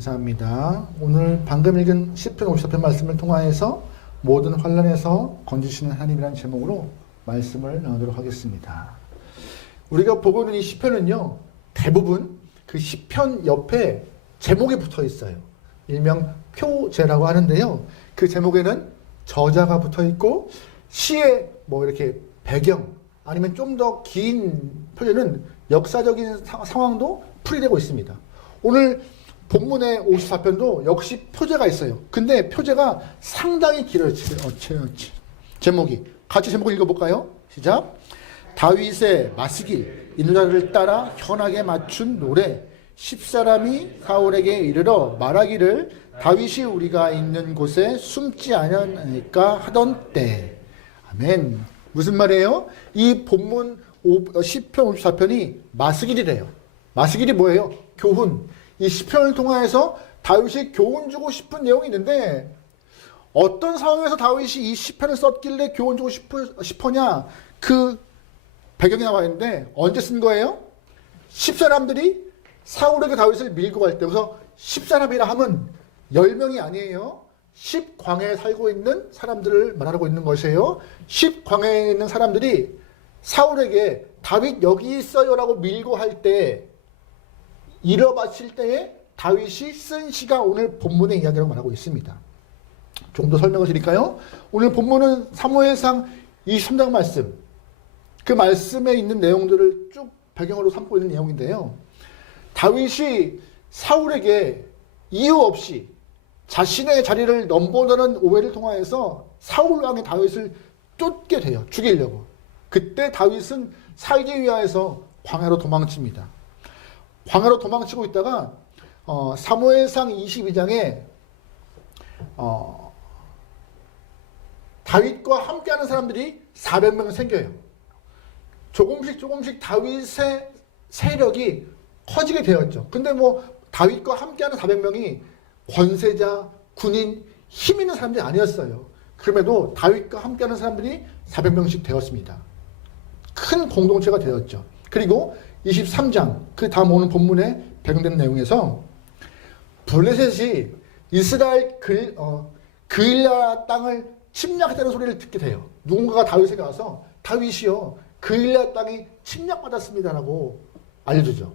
감사합니다. 오늘 방금 읽은 시편 54편 말씀을 통하여서 모든 환난에서 건지시는 하나님이라는 제목으로 말씀을 나누도록 하겠습니다. 우리가 보고 있는 이 시편은요, 대부분 그 시편 옆에 제목이 붙어 있어요. 일명 표제라고 하는데요. 그 제목에는 저자가 붙어 있고 시의 이렇게 배경 아니면 좀 더 긴 표제는 역사적인 상황도 풀이되고 있습니다. 오늘 본문의 54편도 역시 표제가 있어요. 근데 표제가 상당히 길어요. 제목이. 같이 제목을 읽어볼까요? 시작. 다윗의 마스길, 인자를 따라 현하게 맞춘 노래. 10사람이 사울에게 이르러 말하기를 다윗이 우리가 있는 곳에 숨지 아니하니까 하던 때. 아멘. 무슨 말이에요? 이 본문 시편 54편이 마스길이래요. 마스길이 뭐예요? 교훈. 이 시편을 통하여서 다윗이 교훈 주고 싶은 내용이 있는데 어떤 상황에서 다윗이 이 시편을 썼길래 교훈 주고 싶으냐? 그 배경이 나와 있는데 언제 쓴 거예요? 10사람들이 사울에게 다윗을 밀고 갈 때, 그래서 10사람이라 하면 10명이 아니에요. 10광야에 살고 있는 사람들을 말하고 있는 것이에요. 10광야에 있는 사람들이 사울에게 다윗 여기 있어요 라고 밀고 할 때, 잃어바칠 때에 다윗이 쓴 시가 오늘 본문의 이야기라고 말하고 있습니다. 좀 더 설명을 드릴까요? 오늘 본문은 사무엘상 23장 말씀, 그 말씀에 있는 내용들을 쭉 배경으로 삼고 있는 내용인데요. 다윗이 사울에게 이유 없이 자신의 자리를 넘보다는 오해를 통하여서 사울 왕의 다윗을 쫓게 돼요. 죽이려고. 그때 다윗은 살기 위하여서 광야로 도망칩니다. 광야로 도망치고 있다가 사무엘상 22장에 다윗과 함께하는 사람들이 400명 생겨요. 조금씩 다윗의 세력이 커지게 되었죠. 근데 다윗과 함께하는 400명이 권세자, 군인, 힘 있는 사람들이 아니었어요. 그럼에도 다윗과 함께하는 사람들이 400명씩 되었습니다. 큰 공동체가 되었죠. 그리고 23장, 그 다음 오는 본문에 배경되는 내용에서 블레셋이 이스라엘 그일라 땅을 침략했다는 소리를 듣게 돼요. 누군가가 다윗에게 와서 다윗이요, 그일라 땅이 침략받았습니다라고 알려주죠.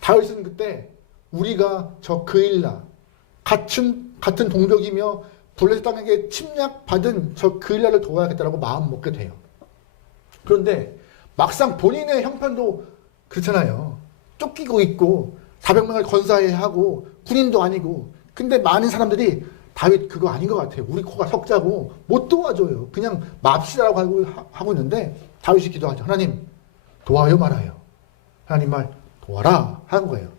다윗은 그때 우리가 저 그일라, 같은 동족이며 블레셋 땅에게 침략받은 저 그일라를 도와야겠다라고 마음 먹게 돼요. 그런데 막상 본인의 형편도 그렇잖아요. 쫓기고 있고 400명을 건사해야 하고 군인도 아니고. 근데 많은 사람들이 다윗 그거 아닌 것 같아요. 우리 코가 석자고 못 도와줘요. 그냥 맙시다라고 하고 있는데 다윗이 기도하죠. 하나님 도와요 말아요. 하나님 말 도와라 하는 거예요.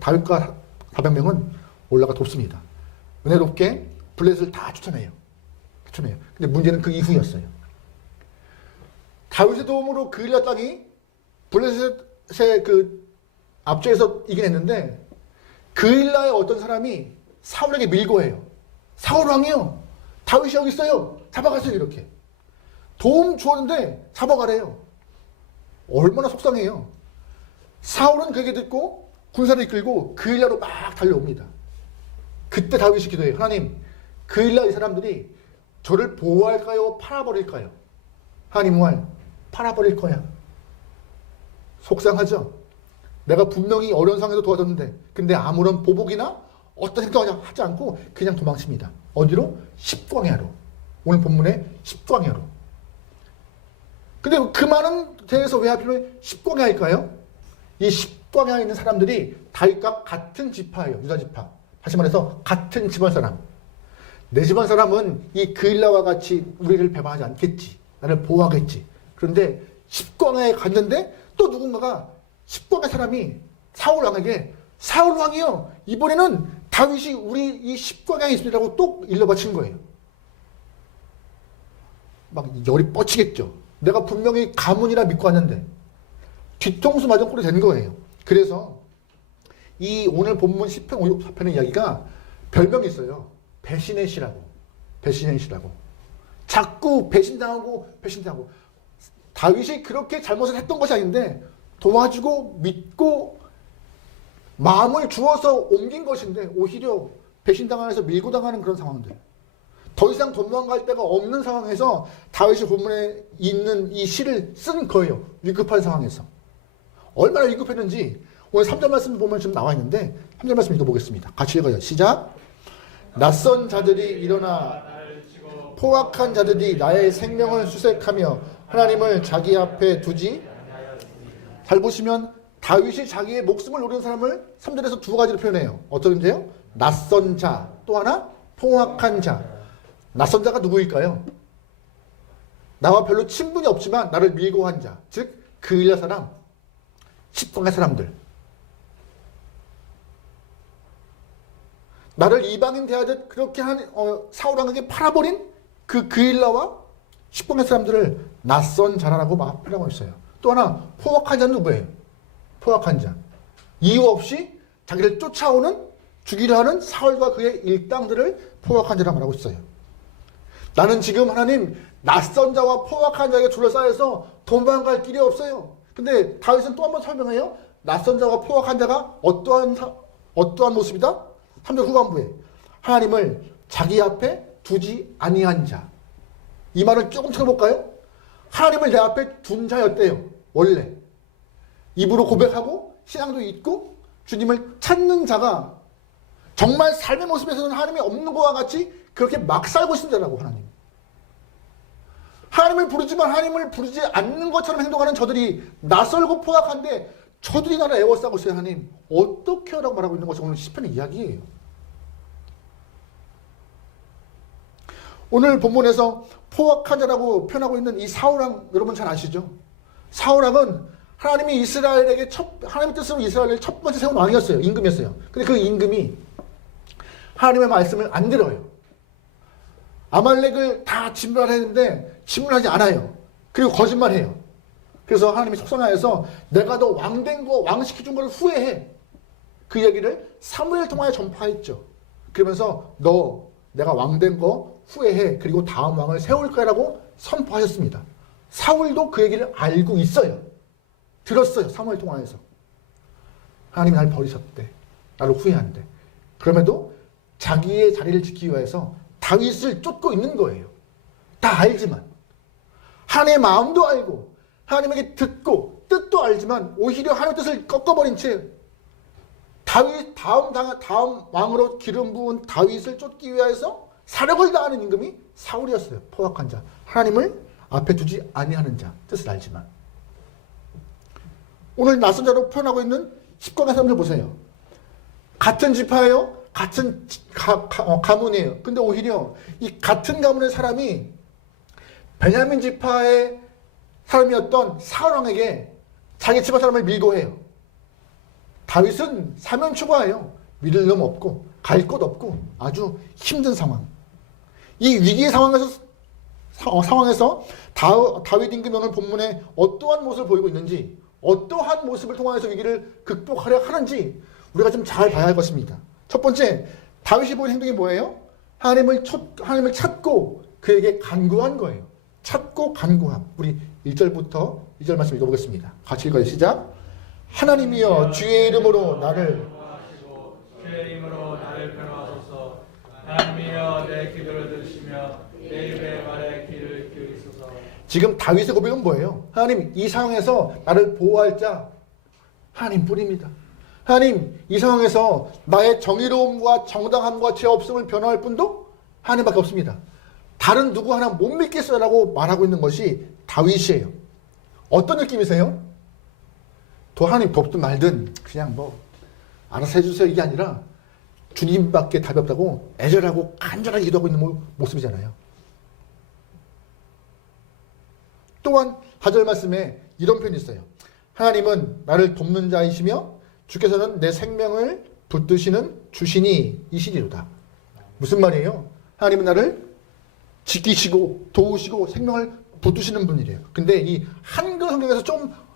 다윗과 400명은 올라가 돕습니다. 은혜롭게 블레셋을 다 쫓아내요. 근데 문제는 그 이후였어요. 다윗의 도움으로 그일라 땅이 블레셋의 앞쪽에서 이겨냈는데 그일라의 어떤 사람이 사울에게 밀고 해요. 사울 왕이요, 다윗이 여기 있어요, 잡아가세요. 이렇게 도움 주었는데 잡아가래요. 얼마나 속상해요. 사울은 그에게 듣고 군사를 이끌고 그일라로 막 달려옵니다. 그때 다윗이 기도해요. 하나님, 그일라 이 사람들이 저를 보호할까요, 팔아버릴까요? 하나님 말 팔아버릴 거야. 속상하죠? 내가 분명히 어려운 상황에서 도와줬는데 근데 아무런 보복이나 어떤 행동을 하지 않고 그냥 도망칩니다. 어디로? 십광야로. 오늘 본문에 십광야로. 근데 그 많은 데에서 왜 하필이면 십광야일까요? 이 십광야에 있는 사람들이 다윗과 같은 지파예요. 유다 지파. 다시 말해서 같은 집안 사람. 내 집안 사람은 이 그일라와 같이 우리를 배반하지 않겠지. 나를 보호하겠지. 그런데 십광야에 갔는데 또 누군가가 십광야 사람이 사울 왕에게 사울 왕이요, 이번에는 다윗이 우리 이 십광야에 있으리라고 또 일러바친 거예요. 막 열이 뻗치겠죠. 내가 분명히 가문이라 믿고 왔는데 뒤통수 맞은 꼴이 된 거예요. 그래서 이 오늘 본문 시편 54편의 이야기가 별명이 있어요. 배신의 시라고. 자꾸 배신당하고. 다윗이 그렇게 잘못을 했던 것이 아닌데 도와주고 믿고 마음을 주어서 옮긴 것인데 오히려 배신당하면서 밀고 당하는 그런 상황들. 더 이상 도망갈 데가 없는 상황에서 다윗이 본문에 있는 이 시를 쓴 거예요. 위급한 상황에서. 얼마나 위급했는지 오늘 3절 말씀 보면 지금 나와 있는데 3절 말씀 읽어보겠습니다. 같이 읽어요. 시작. 낯선 자들이 일어나 포악한 자들이 나의 생명을 수색하며 하나님을 자기 앞에 두지. 잘 보시면 다윗이 자기의 목숨을 노리는 사람을 3절에서 두 가지로 표현해요. 어떤데요? 낯선 자, 또 하나 포악한 자. 낯선 자가 누구일까요? 나와 별로 친분이 없지만 나를 밀고 한 자, 즉 그일라 사람, 십방의 사람들. 나를 이방인 대하듯 그렇게 사울 왕에게 팔아버린 그 그일라와 십방의 사람들을 낯선 자라라고 막 표현하고 있어요. 또 하나 포악한 자는 누구예요? 포악한 자. 이유 없이 자기를 쫓아오는 죽이려 하는 사울과 그의 일당들을 포악한 자라고 말하고 있어요. 나는 지금 하나님 낯선 자와 포악한 자에게 둘러싸여서 도망갈 길이 없어요. 근데 다윗은 또 한 번 설명해요. 낯선 자와 포악한 자가 어떠한 모습이다? 3절 후반부에 하나님을 자기 앞에 두지 아니한 자. 이 말을 조금 찾아볼까요? 하나님을 내 앞에 둔 자였대요. 원래 입으로 고백하고 신앙도 있고 주님을 찾는 자가 정말 삶의 모습에서는 하나님이 없는 것과 같이 그렇게 막 살고 있는 자라고. 하나님을 부르지만 하나님을 부르지 않는 것처럼 행동하는 저들이 낯설고 포악한데 저들이 나를 애워싸고 있어요. 하나님 어떻게 하라고 말하고 있는 것이 오늘 시편의 이야기예요. 오늘 본문에서 포악한 자라고 표현하고 있는 이 사울왕 여러분 잘 아시죠? 사울왕은 하나님이 이스라엘에게 하나님의 뜻으로 이스라엘을 첫 번째 세운 왕이었어요. 임금이었어요. 근데 그 임금이 하나님의 말씀을 안 들어요. 아말렉을 다 진멸했는데 진멸하지 않아요. 그리고 거짓말해요. 그래서 하나님이 속상하여서 내가 너 왕된 거 왕시켜준 걸 후회해. 그 얘기를 사무엘 통하여 전파했죠. 그러면서 내가 왕된 거 후회해. 그리고 다음 왕을 세울 거라고 선포하셨습니다. 사울도 그 얘기를 알고 있어요. 들었어요. 사무엘 통하여서. 하나님이 나를 버리셨대. 나를 후회한대. 그럼에도 자기의 자리를 지키기 위해서 다윗을 쫓고 있는 거예요. 다 알지만. 하나님의 마음도 알고 하나님에게 듣고 뜻도 알지만 오히려 하나님의 뜻을 꺾어버린 채 다윗 다음 왕으로 기름 부은 다윗을 쫓기 위해서 사력을 다하는 임금이 사울이었어요. 포악한 자. 하나님을 앞에 두지 아니하는 자. 뜻을 알지만. 오늘 낯선 자로 표현하고 있는 10권의 사람들 보세요. 같은 지파예요. 같은 가문이에요. 근데 오히려 이 같은 가문의 사람이 베냐민 지파의 사람이었던 사울왕에게 자기 지파 사람을 밀고 해요. 다윗은 사면초가예요. 믿을 놈 없고 갈 곳 없고 아주 힘든 상황. 이 위기의 상황에서 다윗 임금이 오늘 본문에 어떠한 모습을 보이고 있는지, 어떠한 모습을 통하여서 위기를 극복하려 하는지 우리가 좀 잘 봐야 할 것입니다. 첫 번째, 다윗이 보인 행동이 뭐예요? 하나님을 찾고 그에게 간구한 거예요. 찾고 간구함. 우리 1절부터 2절 말씀 읽어보겠습니다. 같이 읽어요. 시작. 하나님이여 주의 이름으로 나를 주의 이름으로 나를 변호하소서. 하나님이여 내 기도를 들으시며 내 입의 말에 귀를 기울이소서. 지금 다윗의 고백은 뭐예요? 하나님 이 상황에서 나를 보호할 자 하나님뿐입니다. 하나님 이 상황에서 나의 정의로움과 정당함과 죄 없음을 변호할 분도 하나님밖에 없습니다. 다른 누구 하나 못 믿겠어요 라고 말하고 있는 것이 다윗이에요. 어떤 느낌이세요? 하나님 돕든 말든 그냥 알아서 해주세요 이게 아니라 주님밖에 답이 없다고 애절하고 간절하게 기도하고 있는 모습이잖아요. 또한 4절 말씀에 이런 표현이 있어요. 하나님은 나를 돕는 자이시며 주께서는 내 생명을 붙드시는 주시니 이시리로다. 무슨 말이에요? 하나님은 나를 지키시고 도우시고 생명을 붙드시는 분이래요. 근데 이 한글 성경에서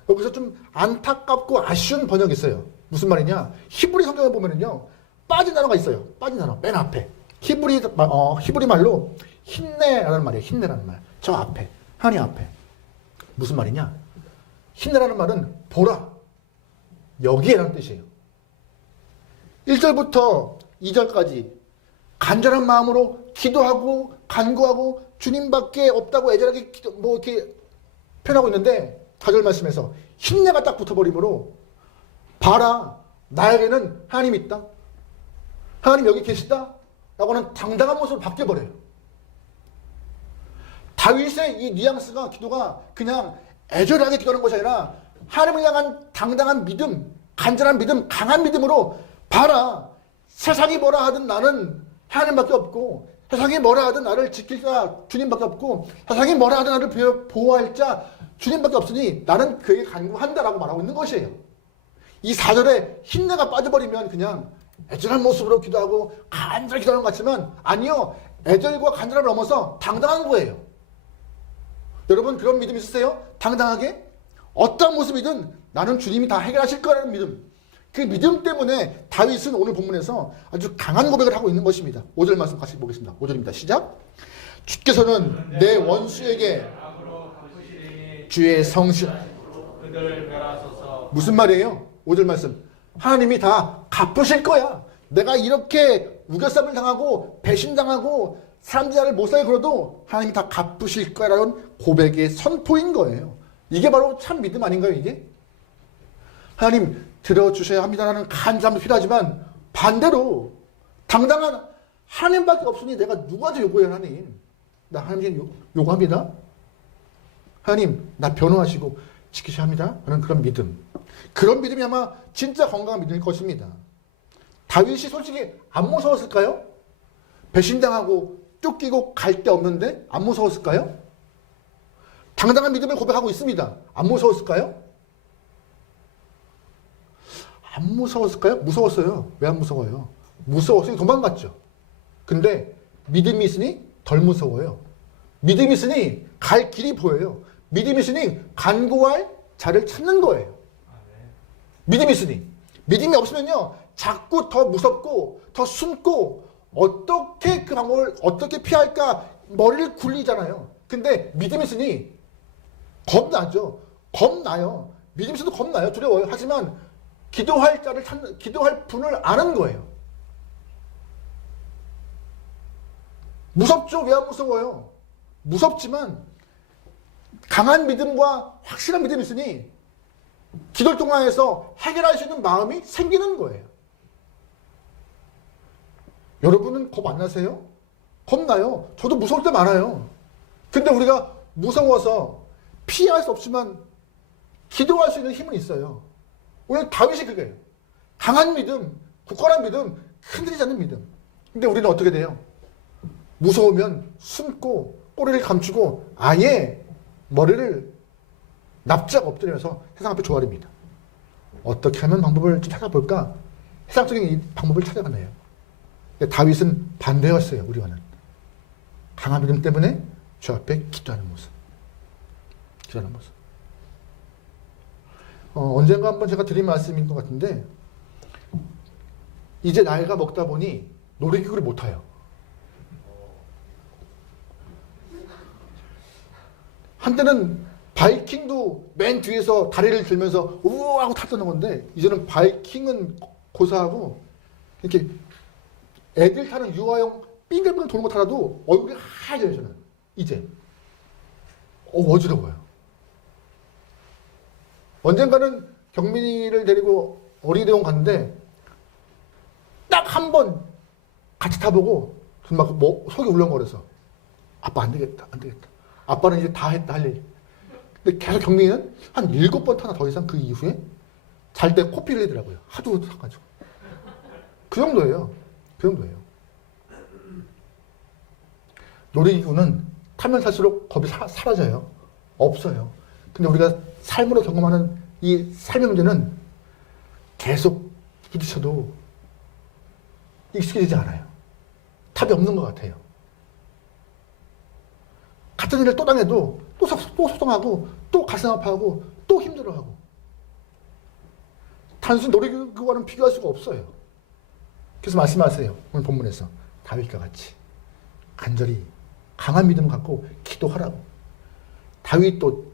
여기서 좀 안타깝고 아쉬운 번역이 있어요. 무슨 말이냐? 히브리 성경을 보면은요, 빠진 단어가 있어요. 빠진 단어, 맨 앞에. 히브리 말로 힘내라는 말이에요. 힘내라는 말. 저 앞에. 하나님 앞에. 무슨 말이냐? 힘내라는 말은 보라. 여기에라는 뜻이에요. 1절부터 2절까지 간절한 마음으로 기도하고 간구하고 주님밖에 없다고 애절하게 이렇게 표현하고 있는데 4절 말씀에서 힘내가 딱 붙어버리므로 봐라, 나에게는 하나님이 있다, 하나님 여기 계시다 라고는 당당한 모습으로 바뀌어버려요. 다윗의 이 뉘앙스가, 기도가 그냥 애절하게 기도하는 것이 아니라 하나님을 향한 당당한 믿음, 간절한 믿음, 강한 믿음으로 봐라, 세상이 뭐라 하든 나는 하나님밖에 없고, 세상이 뭐라 하든 나를 지킬 자 주님밖에 없고, 세상이 뭐라 하든 나를 보호할 자 주님밖에 없으니 나는 그에게 간구한다라고 말하고 있는 것이에요. 이 4절에 힘내가 빠져버리면 그냥 애절한 모습으로 기도하고 간절히 기도하는 것 같지만 아니요, 애절과 간절함을 넘어서 당당한 거예요. 여러분 그런 믿음 있으세요? 당당하게 어떤 모습이든 나는 주님이 다 해결하실 거라는 믿음. 그 믿음 때문에 다윗은 오늘 본문에서 아주 강한 고백을 하고 있는 것입니다. 5절 말씀 같이 보겠습니다. 5절입니다. 시작. 주께서는 내 원수에게 주의 성실, 그들을 멸하소서. 무슨 말이에요? 5절 말씀. 하나님이 다 갚으실 거야. 내가 이렇게 우겨쌈을 당하고 배신당하고 사람들이 나를 못살게 굴어도 하나님이 다 갚으실 거라는 고백의 선포인 거예요. 이게 바로 참 믿음 아닌가요, 이게? 하나님 들어주셔야 합니다라는 간절함도 필요하지만 반대로 당당한 하나님밖에 없으니 내가 누구한테 요구해요, 하나님? 나 하나님께 요구합니다. 하나님 나 변호하시고 지키셔야 합니다 하는 그런 믿음. 그런 믿음이 아마 진짜 건강한 믿음일 것입니다. 다윗이 솔직히 안 무서웠을까요? 배신당하고 쫓기고 갈 데 없는데 안 무서웠을까요? 당당한 믿음을 고백하고 있습니다. 안 무서웠을까요? 안 무서웠을까요? 무서웠어요. 왜 안 무서워요? 무서웠으니 도망갔죠. 근데 믿음이 있으니 덜 무서워요. 믿음이 있으니 갈 길이 보여요. 믿음이 있으니 간구할 자를 찾는 거예요. 믿음이 있으니. 믿음이 없으면요 자꾸 더 무섭고 더 숨고 어떻게 그 방법을 어떻게 피할까 머리를 굴리잖아요. 근데 믿음이 있으니 겁나죠. 겁나요. 믿음이 있어도 겁나요. 두려워요. 하지만 기도할 자를 찾는, 기도할 분을 아는 거예요. 무섭죠? 왜 안 무서워요? 무섭지만 강한 믿음과 확실한 믿음이 있으니 기도를 통해서 해결할 수 있는 마음이 생기는 거예요. 여러분은 겁 안 나세요? 겁나요. 저도 무서울 때 많아요. 근데 우리가 무서워서 피할 수 없지만 기도할 수 있는 힘은 있어요. 오늘 다윗이 그거예요. 강한 믿음, 굳건한 믿음, 흔들리지 않는 믿음. 근데 우리는 어떻게 돼요? 무서우면 숨고 꼬리를 감추고 아예 머리를 납작 엎드려서 세상 앞에 조아립니다. 어떻게 하면 방법을 좀 찾아볼까? 세상적인 이 방법을 찾아가네요. 다윗은 반대였어요. 우리와는. 강한 믿음 때문에 주 앞에 기도하는 모습. 기도하는 모습. 언젠가 한번 제가 드린 말씀인 것 같은데 이제 나이가 먹다 보니 놀이기구를 못 타요. 한때는 바이킹도 맨 뒤에서 다리를 들면서 우와 하고 탔던 건데 이제는 바이킹은 고사하고 이렇게 애들 타는 유아용 빙글빙글 도는 거 타라도 얼굴이 하얘져요. 저는 이제 어지러워요. 언젠가는 경민이를 데리고 어린이대원 갔는데 딱 한 번 같이 타보고 막 속이 울렁거려서 아빠 안 되겠다. 아빠는 이제 다 했다 할 일. 근데 계속 경민이는 한 7번 타나 더 이상 그 이후에 잘 때 코피를 내더라고요. 하도 타가지고. 그 정도예요. 그 정도예요. 놀이기구는 타면 탈수록 겁이 사라져요. 없어요. 근데 우리가 삶으로 경험하는 이 삶의 문제는 계속 부딪혀도 익숙해지지 않아요. 답이 없는 것 같아요. 같은 일을 또 당해도 또 소송하고 또 가슴 아파하고 또 힘들어하고 단순히 놀이기구와는 비교할 수가 없어요. 그래서 말씀하세요. 오늘 본문에서 다윗과 같이 간절히 강한 믿음 갖고 기도하라고. 다윗도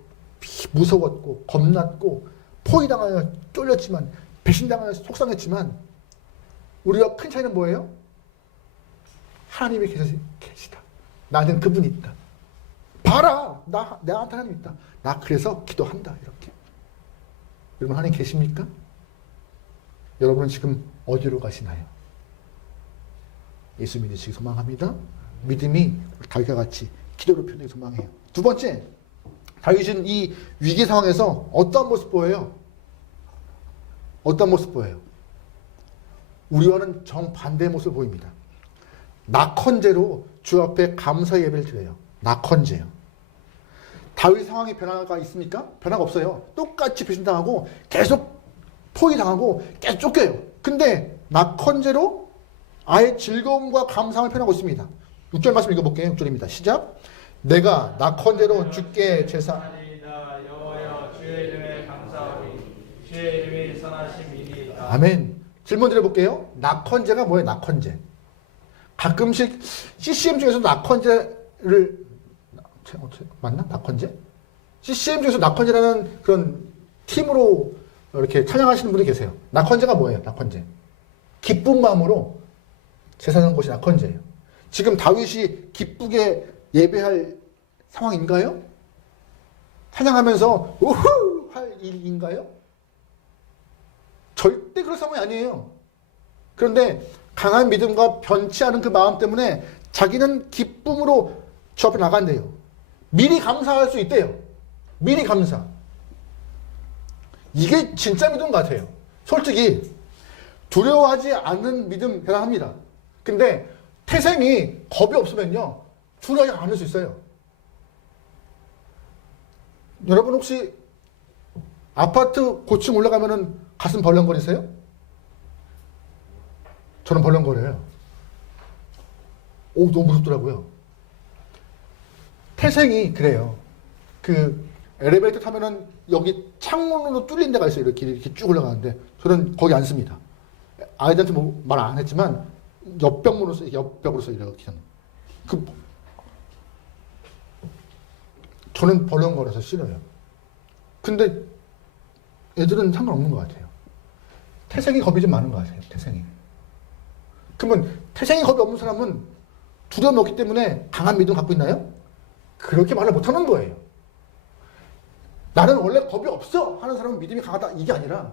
무서웠고 겁났고 포위당하여 쫄렸지만 배신당하여 속상했지만 우리와 큰 차이는 뭐예요? 하나님이 계시다. 나는 그분이 있다. 봐라, 나한테 하나님 있다. 나 그래서 기도한다. 이렇게. 여러분 하나님 계십니까? 여러분은 지금 어디로 가시나요? 예수 믿으시기 소망합니다. 믿음이 다윗과 같이 기도로 표현되기 소망해요. 두 번째, 다윗은 이 위기 상황에서 어떤 모습 보여요? 어떤 모습 보여요? 우리와는 정반대의 모습을 보입니다. 낙헌제로 주 앞에 감사 예배를 드려요. 낙헌제요. 다윗 상황에 변화가 있습니까? 변화가 없어요. 똑같이 배신당하고 계속 포위당하고 계속 쫓겨요. 근데 낙헌제로 아예 즐거움과 감상을 표현하고 있습니다. 6절 말씀 읽어볼게요. 6절입니다. 시작. 내가 낙헌제로 주께 제사 여호와여 주의 이름에 감사하리 주의 이름이 선하심이니이다. 아멘. 질문 드려볼게요. 낙헌제가 뭐예요? 낙헌제. 가끔씩 CCM 중에서 낙헌제를 맞나? 낙헌제? CCM 중에서 낙헌제라는 그런 팀으로 이렇게 찬양하시는 분이 계세요. 낙헌제가 뭐예요? 낙헌제. 기쁜 마음으로 제사하는 것이 낙헌제예요. 지금 다윗이 기쁘게 예배할 상황인가요? 찬양하면서 우후 할 일인가요? 절대 그런 상황이 아니에요. 그런데 강한 믿음과 변치 않은 그 마음 때문에 자기는 기쁨으로 주 앞에 나간대요. 미리 감사할 수 있대요. 미리 감사. 이게 진짜 믿음 같아요. 솔직히 두려워하지 않는 믿음 대단합니다. 근데 태생이 겁이 없으면요 두려워하지 않을 수 있어요. 여러분 혹시 아파트 고층 올라가면은 가슴 벌렁거리세요? 저는 벌렁거려요. 오, 너무 무섭더라고요. 태생이 그래요. 그 엘리베이터 타면은 여기 창문으로 뚫린 데가 있어요. 이렇게 쭉 올라가는데 저는 거기 안 씁니다. 아이들한테 뭐 말 안 했지만 옆벽으로서 이렇게 저는 벌렁거려서 싫어요. 근데 애들은 상관없는 것 같아요. 태생이 겁이 좀 많은 것 같아요. 태생이. 그러면 태생이 겁이 없는 사람은 두려움이 없기 때문에 강한 믿음 갖고 있나요? 그렇게 말을 못하는 거예요. 나는 원래 겁이 없어 하는 사람은 믿음이 강하다 이게 아니라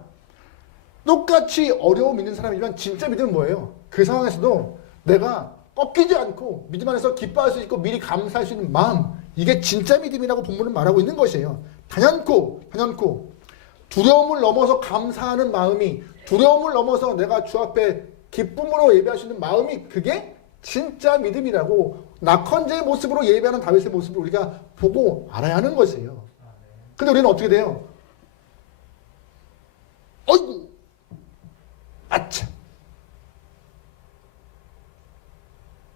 똑같이 어려움 있는 사람이지만 진짜 믿음은 뭐예요? 그 상황에서도 내가 꺾이지 않고 믿음 안에서 기뻐할 수 있고 미리 감사할 수 있는 마음 이게 진짜 믿음이라고 본문은 말하고 있는 것이에요. 단연코 두려움을 넘어서 감사하는 마음이 두려움을 넘어서 내가 주 앞에 기쁨으로 예배할 수 있는 마음이 그게 진짜 믿음이라고 낙헌제의 모습으로 예배하는 다윗의 모습을 우리가 보고 알아야 하는 것이에요. 근데 우리는 어떻게 돼요? 어이구 아차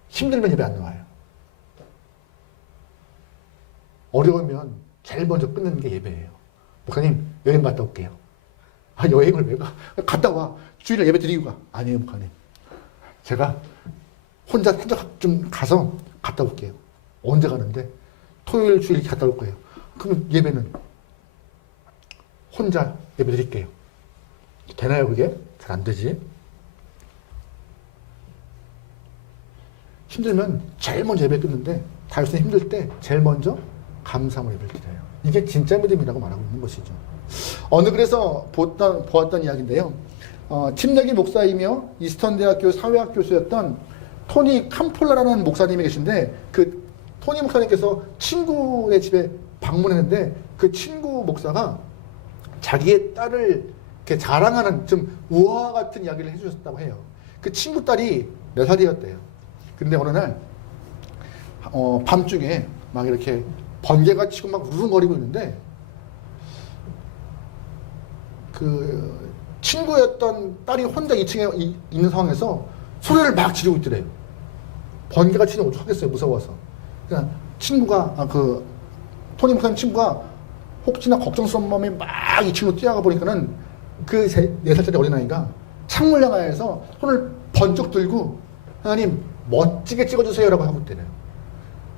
힘들면 예배 안 나와요. 어려우면 제일 먼저 끊는 게 예배예요. 목사님 여행 갔다 올게요. 아 여행을 왜 가? 갔다 와. 주일날 예배 드리고 가. 아니에요 목사님. 제가 혼자 좀 가서 갔다 올게요. 언제 가는데? 토요일 주일 갔다 올 거예요. 그럼 예배는 혼자 예배 드릴게요. 되나요 그게? 잘 안 되지. 힘들면 제일 먼저 예배 끊는데 다윗은 힘들 때 제일 먼저 감사함으로 예배를 드려요. 이게 진짜 믿음이라고 말하고 있는 것이죠. 어느 글에서 보았던 이야기인데요. 침례기 목사이며 이스턴 대학교 사회학 교수였던 토니 캄폴라라는 목사님이 계신데 그 토니 목사님께서 친구의 집에 방문했는데 그 친구 목사가 자기의 딸을 이렇게 자랑하는 좀 우화 같은 이야기를 해주셨다고 해요. 그 친구 딸이 4살이었대요. 근데 어느 날 밤중에 막 이렇게 번개가 치고 막 우르릉거리고 있는데 그 친구였던 딸이 혼자 2층에 있는 상황에서 소리를 막 지르고 있더래요. 번개가 치면 어떡하겠어요. 무서워서. 그러니까 친구가 토니 목사님 친구가 혹시나 걱정스러운 마음에 막 2층으로 뛰어가 보니까는 그 4살짜리 어린아이가 창문 향하여서 손을 번쩍 들고 하나님 멋지게 찍어주세요 라고 하고 있대요.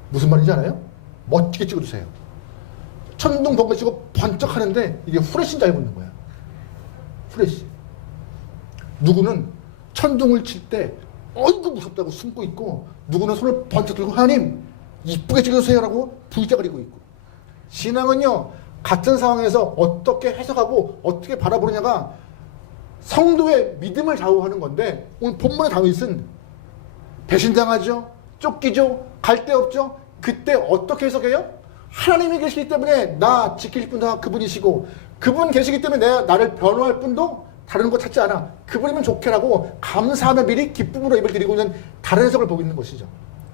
무슨 말인지 알아요? 멋지게 찍어주세요. 천둥 번개 치고 번쩍 하는데 이게 후레쉬인 줄 알고 있는 거야. 후레쉬. 누구는 천둥을 칠 때 어이구 무섭다고 숨고 있고, 누구는 손을 번쩍 들고 하나님 이쁘게 찍어주세요라고 부이짝거리고 있고. 신앙은요, 같은 상황에서 어떻게 해석하고 어떻게 바라보느냐가 성도의 믿음을 좌우하는 건데, 오늘 본문의 다윗은 배신당하죠, 쫓기죠, 갈 데 없죠. 그때 어떻게 해석해요? 하나님이 계시기 때문에 나 지킬 분도 다 그분이시고, 그분 계시기 때문에 내가 나를 변호할 분도 다른 거 찾지 않아, 그분이면 좋게라고 감사하며 미리 기쁨으로 입을 드리고 있는 다른 해석을 보고 있는 것이죠.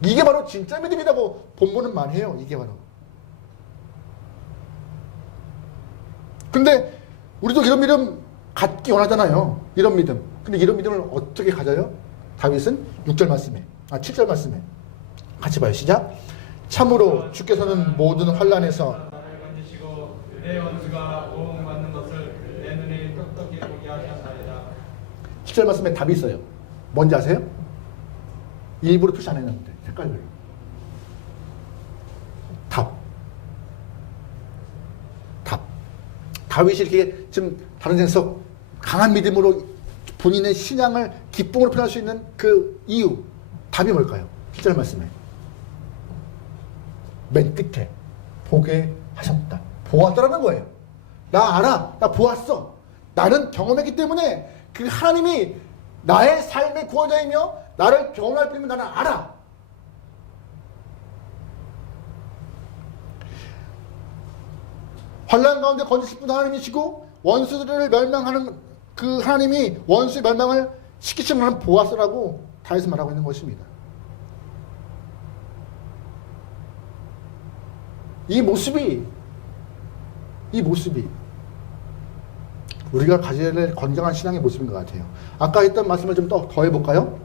이게 바로 진짜 믿음이라고 본문은 말해요. 이게 바로. 근데 우리도 이런 믿음 갖기 원하잖아요. 이런 믿음. 근데 이런 믿음을 어떻게 가져요? 다윗은 6절 말씀에, 7절 말씀에 같이 봐요. 시작. 참으로 주께서는 모든 환난에서 나를 건지시고 내 원수가 보응받는 것을 내 눈이 똑똑히 보게 하셨나이다. 7절 말씀에 답이 있어요. 뭔지 아세요? 일부러 표시 안 해놨는데 색깔별로. 답. 다윗이 이렇게 좀 다른 데서 강한 믿음으로 본인의 신앙을 기쁨으로 표현할 수 있는 그 이유, 답이 뭘까요? 7절 말씀에 맨 끝에 보게 하셨다, 보았다라는 거예요. 나 알아, 나 보았어, 나는 경험했기 때문에 그 하나님이 나의 삶의 구원자이며 나를 변호할 분이면 나는 알아. 환난 가운데 건지실 분 하나님이시고, 원수들을 멸망하는 그 하나님이 원수의 멸망을 시키시는 하나님 보았으라고 다윗은 말하고 있는 것입니다. 이 모습이 우리가 가져야 될 건강한 신앙의 모습인 것 같아요. 아까 했던 말씀을 좀 더 해볼까요?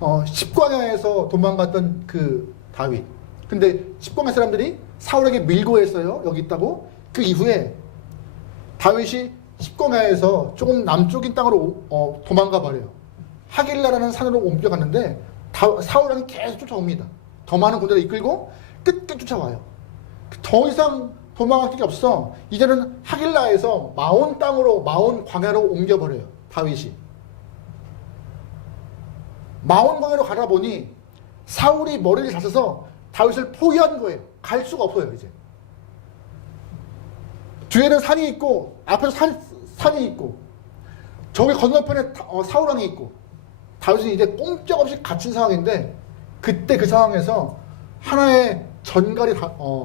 10광야에서 도망갔던 그 다윗. 근데 10광야 사람들이 사울에게 밀고 했어요. 여기 있다고. 그 이후에 다윗이 10광야에서 조금 남쪽인 땅으로 도망가 버려요. 하길라라는 산으로 옮겨갔는데 사울왕이 계속 쫓아옵니다. 더 많은 군대를 이끌고 끝까지 쫓아와요. 더 이상 도망갈 길이 없어. 이제는 하길라에서 마온 땅으로, 마온 광야로 옮겨버려요. 다윗이. 마온 광야로 가다 보니 사울이 머리를 다쳐서 다윗을 포기한 거예요. 갈 수가 없어요. 이제 뒤에는 산이 있고 앞에서 산이 있고 저기 건너편에 사울왕이 있고, 다윗은 이제 꼼짝없이 갇힌 상황인데, 그때 그 상황에서 하나의 전갈이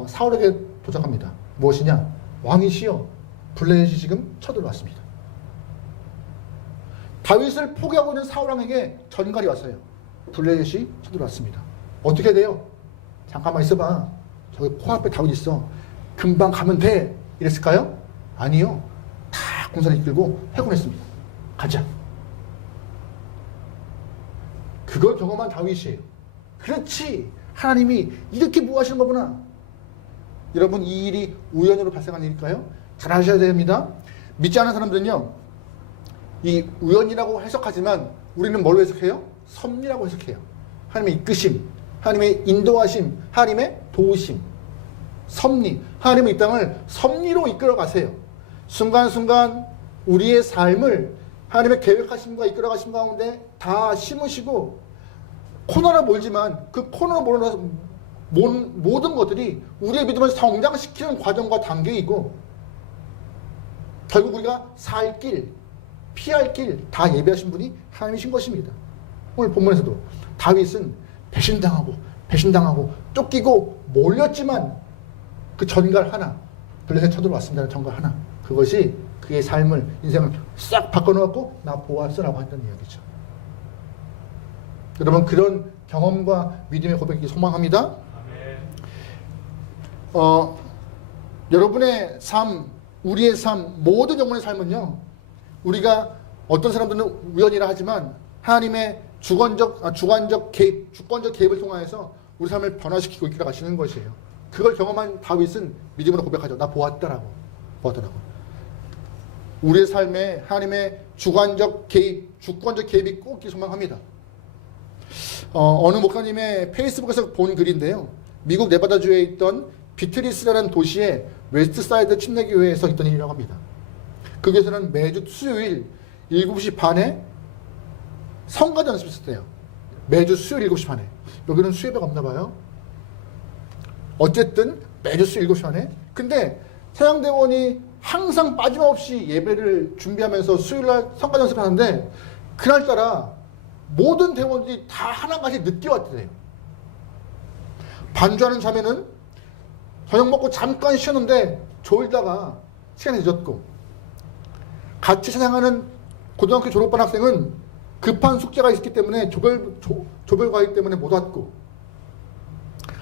사울에게 도착합니다. 무엇이냐? 왕이시여, 블레셋이 지금 쳐들어왔습니다. 다윗을 포기하고 있는 사울왕에게 전갈이 왔어요. 블레셋이 쳐들어왔습니다. 어떻게 돼요? 잠깐만 있어봐, 저기 코앞에 다윗 있어, 금방 가면 돼, 이랬을까요? 아니요. 다 군사를 이끌고 해군했습니다. 가자. 그걸 경험한 다윗이에요. 그렇지, 하나님이 이렇게 무하시는 거구나. 여러분, 이 일이 우연으로 발생한 일일까요? 잘 아셔야 됩니다. 믿지 않는 사람들은요, 이 우연이라고 해석하지만 우리는 뭘로 해석해요? 섭리라고 해석해요. 하나님의 이끄심, 하나님의 인도하심, 하나님의 도우심. 섭리, 하나님은 이 땅을 섭리로 이끌어 가세요. 순간순간 우리의 삶을 하나님의 계획하심과 이끌어 가심 가운데 다 심으시고, 코너로 몰지만 그 코너로 모는 모든 것들이 우리의 믿음을 성장시키는 과정과 단계이고, 결국 우리가 살 길, 피할 길 다 예비하신 분이 하나님이신 것입니다. 오늘 본문에서도 다윗은 배신당하고 쫓기고 몰렸지만 그 전갈 하나, 블레셋 쳐들어왔습니다는 전갈 하나, 그것이 그의 삶을, 인생을 싹 바꿔놓았고 나 보았어라고 한다는 이야기죠. 여러분, 그런 경험과 믿음의 고백이 소망합니다. 여러분의 삶, 우리의 삶, 모든 영혼의 삶은요, 우리가 어떤 사람들은 우연이라 하지만 하나님의 주관적 개입을 통하여서 우리 삶을 변화시키고 이끌어 가시는 것이에요. 그걸 경험한 다윗은 믿음으로 고백하죠. 나 보았다라고. 우리의 삶에 하나님의 주권적 개입이 꼭 있길 소망합니다. 어느 목사님의 페이스북에서 본 글인데요. 미국 네바다주에 있던 비트리스라는 도시의 웨스트사이드 침례교회에서 있던 일이라고 합니다. 그 교회에서는 매주 수요일 7시 반에 성가대 연습했어요. 매주 수요일 7시 반에. 여기는 수요배가 없나 봐요. 어쨌든 매주 수요일 7시 반에. 근데 태양대원이 항상 빠짐없이 예배를 준비하면서 수요일날 성가대 연습을 하는데 그날따라 모든 대원들이 다 하나같이 늦게 왔대요. 반주하는 자매는 저녁 먹고 잠깐 쉬었는데 졸다가 시간이 늦었고, 같이 찬양하는 고등학교 졸업반 학생은 급한 숙제가 있었기 때문에 조별 과외 때문에 못 왔고,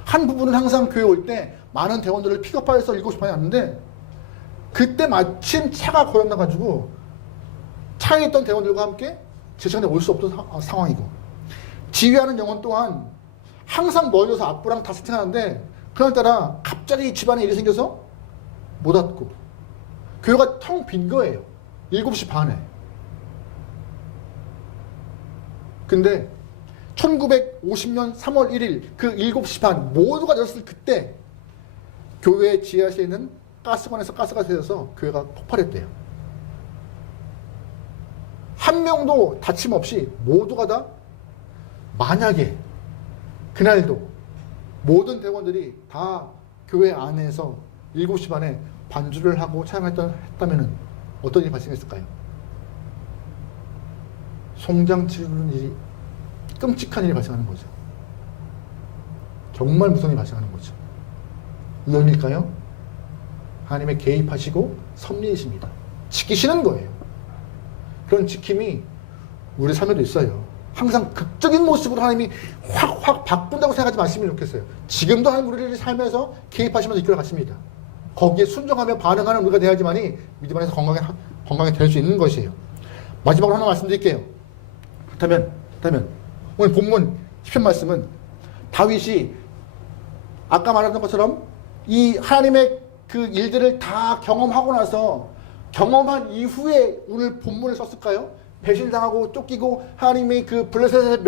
한 부분은 항상 교회 올 때 많은 대원들을 픽업하여서 7시 반에 왔는데 그때 마침 차가 고장나가지고 차에 있던 대원들과 함께 제 시간에 올 수 없던 상황이고, 지휘하는 영혼 또한 항상 멀려서 앞부랑 다 세팅하는데 그날따라 갑자기 집안에 일이 생겨서 못 왔고, 교회가 텅 빈 거예요. 7시 반에. 근데 1950년 3월 1일 그 7시 반 모두가 늦었을 그때 교회 지하실에 있는 가스관에서 가스가 새어서 교회가 폭발했대요. 한 명도 다침 없이 모두가 다, 만약에 그날도 모든 대원들이 다 교회 안에서 7시 반에 반주를 하고 찬양했다면 어떤 일이 발생했을까요? 송장 치르는 일이, 끔찍한 일이 발생하는 거죠. 정말 무서운 일이 발생하는 거죠. 우연일까요? 하나님의 개입하시고 섭리이십니다. 지키시는 거예요. 그런 지킴이 우리 삶에도 있어요. 항상 극적인 모습으로 하나님이 확 바꾼다고 생각하지 마시면 좋겠어요. 지금도 하나님 우리를 삶에서 개입하시면서 이끌어 가십니다. 거기에 순종하며 반응하는 우리가 되어야지만이 믿음 안에서 건강히 될 수 있는 것이에요. 마지막으로 하나 말씀드릴게요. 그렇다면 오늘 본문 시편 말씀은 다윗이 아까 말했던 것처럼 이 하나님의 그 일들을 다 경험하고 나서 경험한 이후에 오늘 본문을 썼을까요? 배신당하고 쫓기고 하나님의 그 블레셋의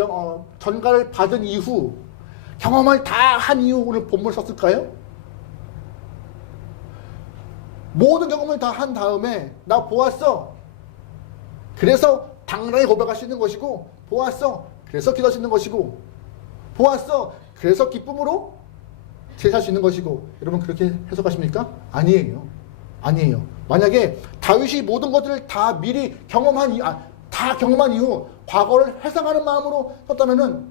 전가를 받은 이후, 경험을 다 한 이후 오늘 본문을 썼을까요? 모든 경험을 다 한 다음에 나 보았어, 그래서 당당히 고백할 수 있는 것이고, 보았어, 그래서 기도할 수 있는 것이고, 보았어, 그래서 기쁨으로 제사할 수 있는 것이고, 여러분 그렇게 해석하십니까? 아니에요. 만약에 다윗이 모든 것들을 다 미리 경험한 이후 과거를 회상하는 마음으로 썼다면은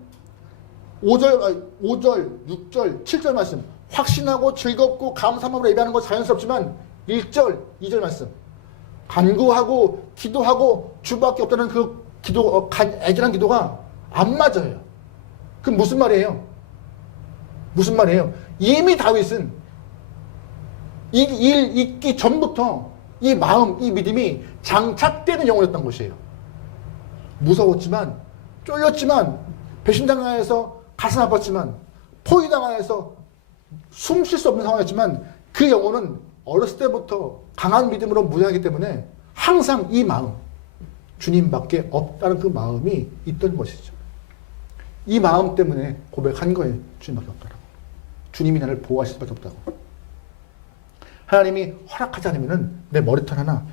5절, 6절, 7절 말씀, 확신하고 즐겁고 감사함으로 예배하는 것 자연스럽지만 1절, 2절 말씀, 간구하고 기도하고 주밖에 없다는 그 애절한 기도가 안 맞아요. 그럼 무슨 말이에요? 이미 다윗은 이 일 있기 전부터 이 마음, 이 믿음이 장착되는 영혼이었던 것이에요. 무서웠지만, 쫄렸지만, 배신당하여서 가슴 아팠지만, 포위당하여서 숨 쉴 수 없는 상황이었지만 그 영혼은 어렸을 때부터 강한 믿음으로 무장하기 때문에 항상 이 마음, 주님밖에 없다는 그 마음이 있던 것이죠. 이 마음 때문에 고백한 거예요. 주님밖에 없다라고. 주님이 나를 보호하실 수밖에 없다고. 하나님이 허락하지 않으면 내 머리털 하나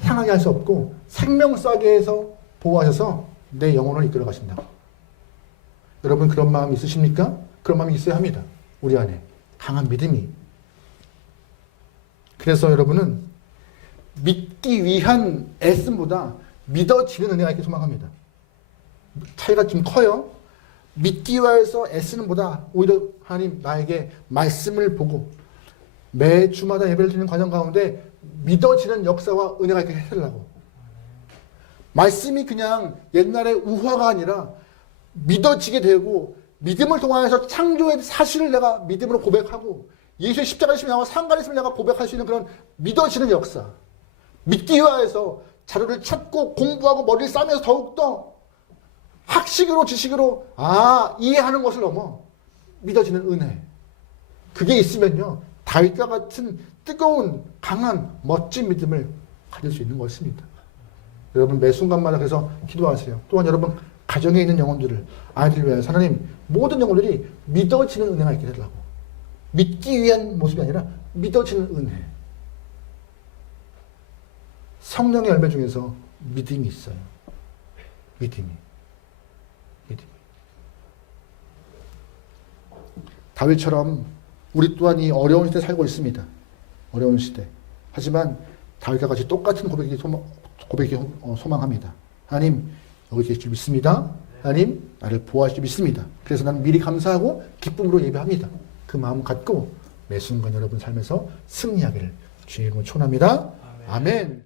향하게 할 수 없고 생명싸게 해서 보호하셔서 내 영혼을 이끌어 가신다고. 여러분 그런 마음 있으십니까? 그런 마음이 있어야 합니다. 우리 안에 강한 믿음이. 그래서 여러분은 믿기 위한 애씀보다 믿어지는 은혜가 있길 소망합니다. 차이가 좀 커요. 믿기 위해서 애쓰는 보다 오히려 하나님 나에게 말씀을 보고 매 주마다 예배를 드리는 과정 가운데 믿어지는 역사와 은혜가 있게 해달라고. 말씀이 그냥 옛날의 우화가 아니라 믿어지게 되고 믿음을 통하여서 창조의 사실을 내가 믿음으로 고백하고 예수의 십자가의 힘을 나와 상관의 힘을 내가 고백할 수 있는 그런 믿어지는 역사. 믿기 위하여서 자료를 찾고 공부하고 머리를 싸면서 더욱더 학식으로 지식으로 이해하는 것을 넘어 믿어지는 은혜. 그게 있으면요 다윗과 같은 뜨거운 강한 멋진 믿음을 가질 수 있는 것입니다. 여러분 매 순간마다 그래서 기도하세요. 또한 여러분 가정에 있는 영혼들을 아이들을 위하여 하나님 모든 영혼들이 믿어지는 은혜가 있게 되라고. 믿기 위한 모습이 아니라 믿어지는 은혜. 성령의 열매 중에서 믿음이 있어요. 믿음이. 다윗처럼 우리 또한 이 어려운 시대에 살고 있습니다. 어려운 시대. 하지만 다윗과 같이 똑같은 고백이 소망합니다. 하나님, 여기 계실 줄 믿습니다. 하나님, 나를 보호하실 줄 믿습니다. 그래서 나는 미리 감사하고 기쁨으로 예배합니다. 그 마음 갖고 매 순간 여러분 삶에서 승리하기를 주의 이름으로 축원합니다. 아멘.